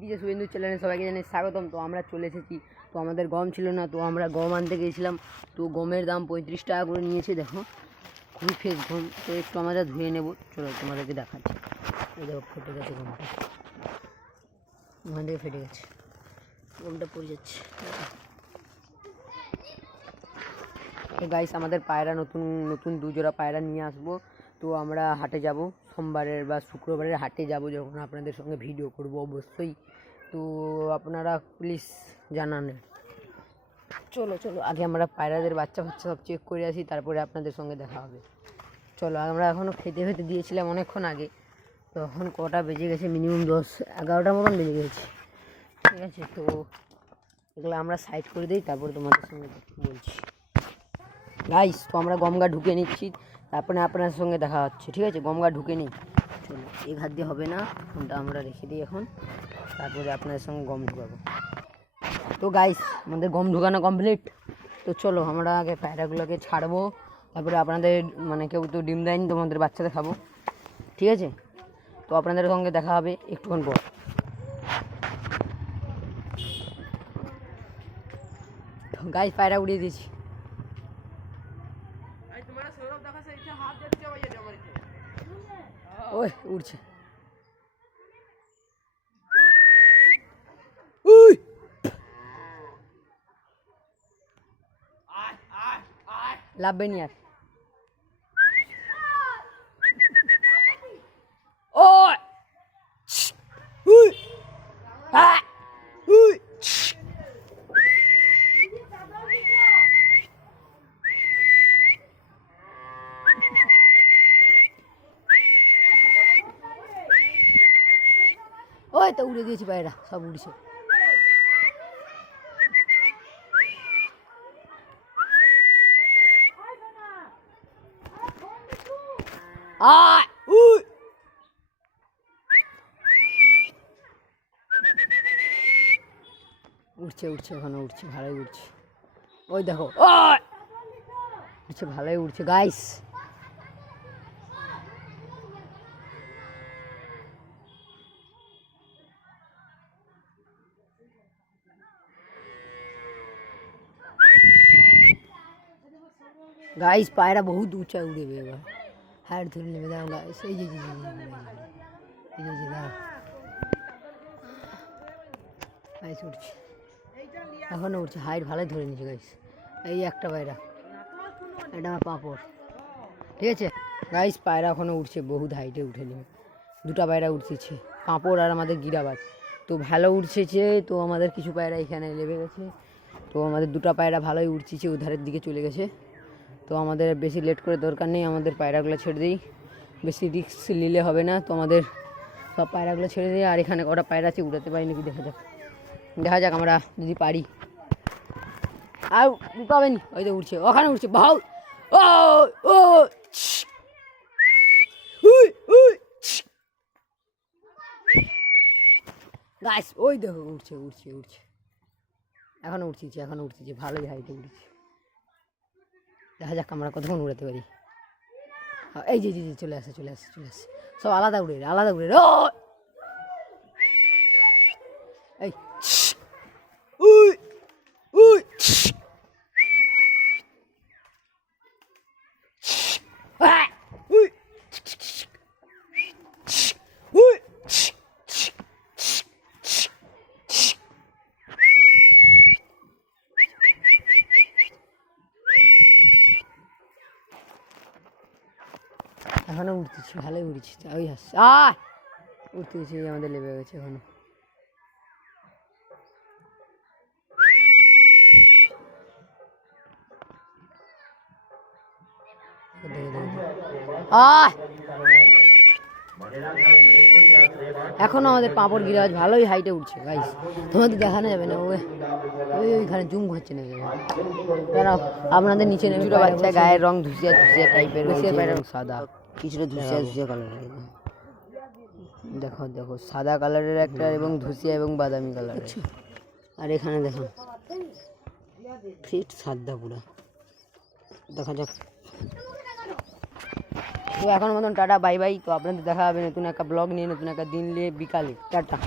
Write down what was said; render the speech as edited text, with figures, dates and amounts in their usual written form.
ইডিজে শুভেন্দু চ্যানেলে সবাইকে জানাই স্বাগতম। তো আমরা চলে এসেছি, তো আমাদের গম ছিল না, তো আমরা গম আনতে গিয়েছিলাম। তো গমের দাম 35 টাকা করে নিয়েছে, দেখো খুবই ফ্রেশ গম। তো একটু আমরা ধুয়ে নেব, চলো তোমাদেরকে দেখাচ্ছি। এই দেখো ফেটে গেছে গমটা, ওখান থেকে ফেটে গেছে, গমটা পড়ে যাচ্ছে। তো গাইস আমাদের পায়রা নতুন নতুন 2 জোড়া পায়রা নিয়ে আসবো। তো আমরা হাটে যাব, সোমবারের বা শুক্রবারের হাটে যাব, যখন আপনাদের সঙ্গে ভিডিও করব অবশ্যই। তো আপনারা প্লিজ জানান। চলো চলো আগে আমরা পায়রাদের বাচ্চা ফাচ্চা সব চেক করে আসি, তারপরে আপনাদের সঙ্গে দেখা হবে। চলো, আমরা এখনও খেতে খেতে দিয়েছিলাম অনেকক্ষণ আগে। তো এখন কটা বেজে গেছে, মিনিমাম 10-11টার মতন বেজে গেছে, ঠিক আছে। তো এগুলো আমরা সাইড করে দিই, তারপরে তোমাদের সঙ্গে বলছি। গাইস তো আমরা গমগা ঢুকে নিচ্ছি, তারপরে আপনার সঙ্গে দেখা হচ্ছে, ঠিক আছে। গমগা ঢুকে নিই, চলো। এক হাত দিয়ে হবে না, ফোনটা আমরা রেখে দিই এখন, তারপরে আপনাদের সঙ্গে গম ঢুকাবো। তো গাইস আমাদের গম ঢুকানো কমপ্লিট। তো চলো আমরা আগে পায়রাগুলোকে ছাড়বো, তারপরে আপনাদের মানে কেউ তো ডিম দেয়নি, তোমাদের বাচ্চাদের খাবো, ঠিক আছে। তো আপনাদের সঙ্গে দেখা হবে একটুক্ষণ পর। গাইস পায়রা উড়িয়ে দিয়েছি, ওই উড়ছে। লাভবে নি আর। ওই তো উড়ে দিয়েছি পায়রা, সব উড়ছে। উঠছে উঠছে, ওখানে উঠছে, ভালোই উঠছে। ওই দেখো উঠছে, ভালোই উঠছে গাইস। গাইস পায়রা বহুত উঁচা উড়েবে এবার, হাইট ধরে নেবে। দাও গাইস, এই যে গাইস উঠছে, এখনো উঠছে, হাইট ভালোই ধরে নিচ্ছে গাইস। এই একটা পায়রা, এটা আমার পাঁপড়, ঠিক আছে। গাইস পায়রা এখনো উঠছে, বহুত হাইটে উঠে নেবে। 2টা পায়রা উঠছে, পাঁপড় আর আমাদের গিরাবাজ। তো ভালো উঠছেছে, তো আমাদের কিছু পায়রা এখানে লেবে গেছে। তো আমাদের 2টা পায়রা ভালোই উঠছে, ওধারের দিকে চলে গেছে। তো আমাদের বেশি লেট করে দরকার নেই, আমাদের পায়রাগুলো ছেড়ে দিই, বেশি রিস্ক নিলে হবে না। তো আমাদের সব পায়রাগুলো ছেড়ে দিই। আর এখানে কটা পায়রা আছে, উড়াতে পারি নাকি দেখা যাক আমরা যদি পারি। আর পাবেনি, ওই তো উঠছে, ওখানে উঠছে, ভাও ও গাইস, ওই দেখো উঠছে উঠছে উঠছে, এখনো উঠছে, ভালোই হাইটে উঠছে। দেখা যাক আমরা কতক্ষণ উড়াতে পারি। এই যে চলে আসে, সব আলাদা উড়ে এই এখনো উঠতেছে, ভালোই উড়ছে। ওই আসছে, উঠতেছে, আমাদের লেবে গেছে এখনো। এখনো আমাদের পাঁপড় গিরাজ ভালোই হাইটে উঠছে গাইস, তোমাদের দেখানো যাবে না। ওইখানে জুম হচ্ছে না, দাঁড়াও আপনাদের নিচে নেমে। দুটো বাচ্চা গায়ের রং ধুসিয়া টাইপের, সাদা, কিছুটা ধুসিয়া কালার। দেখো সাদা কালারের একটা, এবং ধুসিয়া এবং বাদামি কালারের। আর এখানে দেখো ফিট সাদা পুরা, দেখা যাক। তো এখন মতন টাটা বাই বাই। তো আপনাদের দেখা হবে নতুন একটা ব্লগ নিয়ে, নতুন একটা দিন নিয়ে, বিকালে। টাটা।